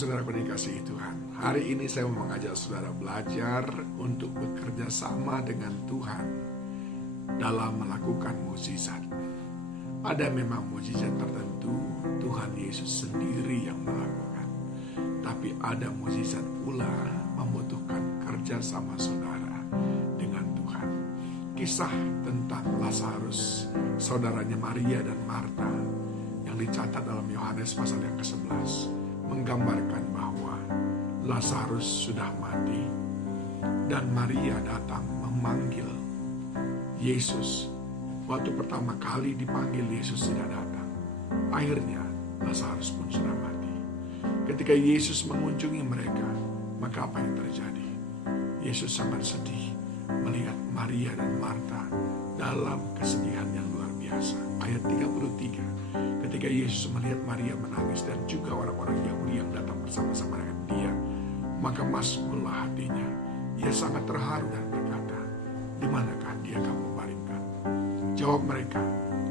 saudara dikasihi Tuhan. Hari ini saya mau mengajak saudara belajar untuk bekerja sama dengan Tuhan dalam melakukan mukjizat. Ada memang mukjizat tertentu Tuhan Yesus sendiri yang melakukan. Tapi ada mukjizat pula membutuhkan kerja sama saudara dengan Tuhan. Kisah tentang Lazarus, saudaranya Maria dan Marta, yang dicatat dalam Yohanes pasal yang ke-11 menggambarkan bahwa Lazarus sudah mati dan Maria datang memanggil Yesus. Waktu pertama kali dipanggil, Yesus tidak datang. Akhirnya Lazarus pun sudah mati. Ketika Yesus mengunjungi mereka, maka apa yang terjadi? Yesus sangat sedih melihat Maria dan Marta dalam kesedihan yang luar biasa. Ayat 33, ketika Yesus melihat Maria menangis dan juga orang-orang Yahudi yang datang bersama-sama dengan dia, maka maskullah hatinya. Ia sangat terharu dan berkata, "Di manakah dia kamu baringkan?" Jawab mereka,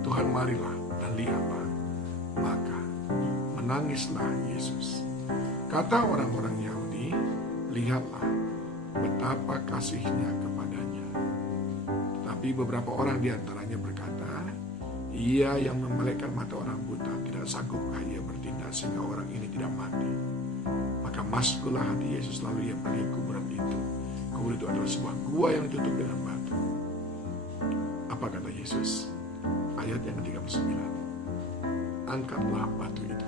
"Tuhan, marilah dan lihatlah." Maka menangislah Yesus. Kata orang-orang Yahudi, "Lihatlah betapa kasihnya kepadanya." Tetapi beberapa orang di antaranya berkata, "Ia yang memelekkan mata orang buta, tidak sanggupkah ia bertindak sehingga orang ini tidak mati?" Maka maskullah hati Yesus, lalu ia pergi ke kuburan itu. Kubur itu adalah sebuah gua yang ditutup dengan batu. Apa kata Yesus? Ayat yang ke-39, "Angkatlah batu itu."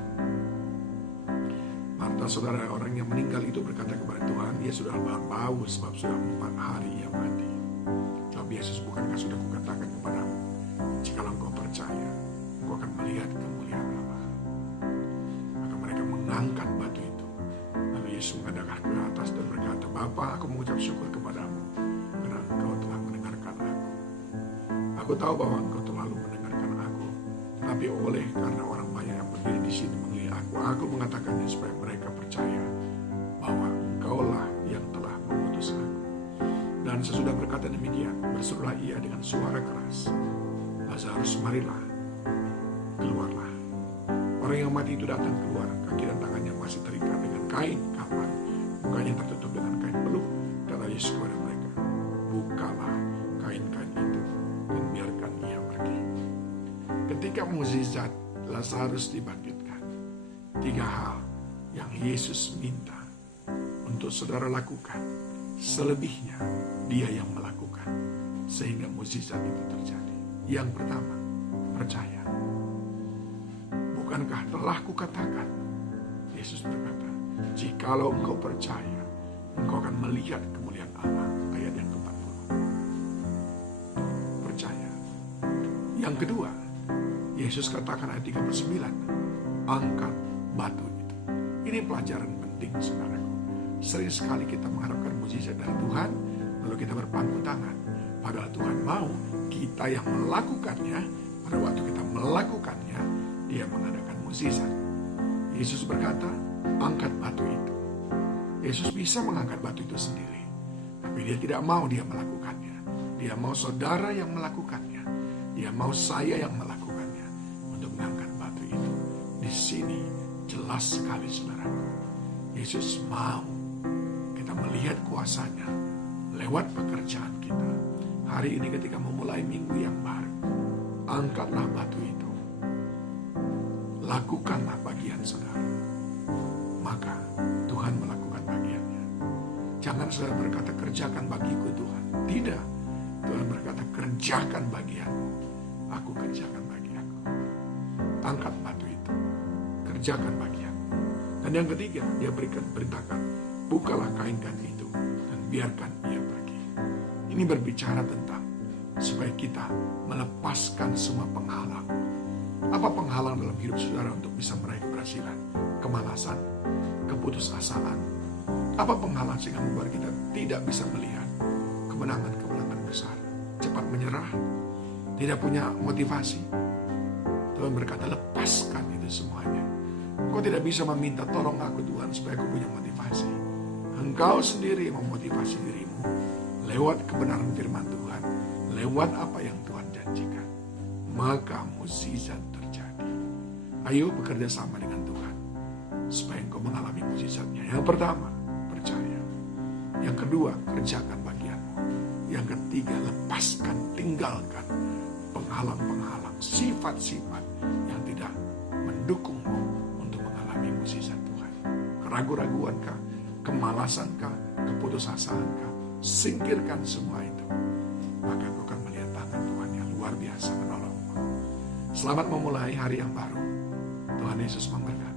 Marta, saudara orang yang meninggal itu, berkata kepada Tuhan, "Ia sudah bau sebab sudah 4 hari ia mati." Jawab Yesus, "Bukankah sudah kukatakan kepadamu, jikalau engkau percaya, engkau akan melihat kemuliaan Allah?" Maka mereka mengangkat batu itu. Lalu Yesus menghadap ke atas dan berkata, "Bapa, aku mengucap syukur kepadamu karena engkau telah mendengarkan aku. Aku tahu bahwa engkau terlalu mendengarkan aku, tetapi oleh karena orang banyak yang berdiri di sini melihat aku mengatakannya supaya mereka percaya bahwa engkaulah yang telah mengutus aku." Dan sesudah berkata demikian, berserulah ia dengan suara keras, "Lazarus, marilah, keluarlah." Orang yang mati itu datang keluar, kaki dan tangannya masih terikat dengan kain kapan, mukanya tertutup dengan kain peluh. Kata Yesus kepada mereka, "Bukalah kain-kain itu dan biarkan ia pergi." Ketika mukjizat Lazarus dibangkitkan, 3 hal yang Yesus minta untuk saudara lakukan. Selebihnya dia yang melakukan sehingga mukjizat itu terjadi. Yang pertama, percaya. "Bukankah telah kukatakan," Yesus berkata, "jikalau engkau percaya, engkau akan melihat kemuliaan Allah." Ayat yang ke-40. Percaya. Yang kedua, Yesus katakan ayat 39, "Angkat batu itu." Ini pelajaran penting, saudaraku. Sering sekali kita mengharapkan mukjizat dari Tuhan, lalu kita berpangku tangan. Padahal Tuhan mau kita yang melakukannya. Pada waktu kita melakukannya, dia mengadakan mukjizat. Yesus berkata, "Angkat batu itu." Yesus bisa mengangkat batu itu sendiri, tapi dia tidak mau dia melakukannya. Dia mau saudara yang melakukannya. Dia mau saya yang melakukannya untuk mengangkat batu itu. Di sini jelas sekali, saudaraku. Yesus mau kita melihat kuasanya lewat pekerjaan kita. Hari ini ketika memulai minggu yang baru, angkatlah batu itu. Lakukanlah bagian saudara. Maka Tuhan melakukan bagiannya. Jangan saudara berkata, "Kerjakan bagiku Tuhan." Tidak. Tuhan berkata, "Kerjakan bagianmu, aku kerjakan bagianku." Angkat batu itu. Kerjakan bagian. Dan yang ketiga, dia perintahkan, "Bukalah kain-kain itu dan biarkan ia pergi." Ini berbicara tentang supaya kita melepaskan semua penghalang. Apa penghalang dalam hidup saudara untuk bisa meraih keberhasilan? Kemalasan, keputusasaan. Apa penghalang sehingga membuat kita tidak bisa melihat kemenangan-kemenangan besar? Cepat menyerah, tidak punya motivasi. Tuhan berkata, lepaskan itu semuanya. Kau tidak bisa meminta, "Tolong aku Tuhan supaya aku punya motivasi." Engkau sendiri memotivasi dirimu lewat kebenaran firman Tuhan, lewat apa yang Tuhan janjikan. Maka mukjizat terjadi. Ayo bekerja sama dengan Tuhan. supaya engkau mengalami mujizatnya. Yang pertama, percaya. Yang kedua, kerjakan bagianmu. Yang ketiga, lepaskan, tinggalkan penghalang-penghalang, sifat-sifat yang tidak mendukungmu untuk mengalami mujizat Tuhan. Keraguan-raguankah, kemalasankah, keputusasaankah, singkirkan semua itu. Maka kau akan melihat tangan Tuhan yang luar biasa menolongmu. Selamat memulai hari yang baru. Tuhan Yesus memberkati.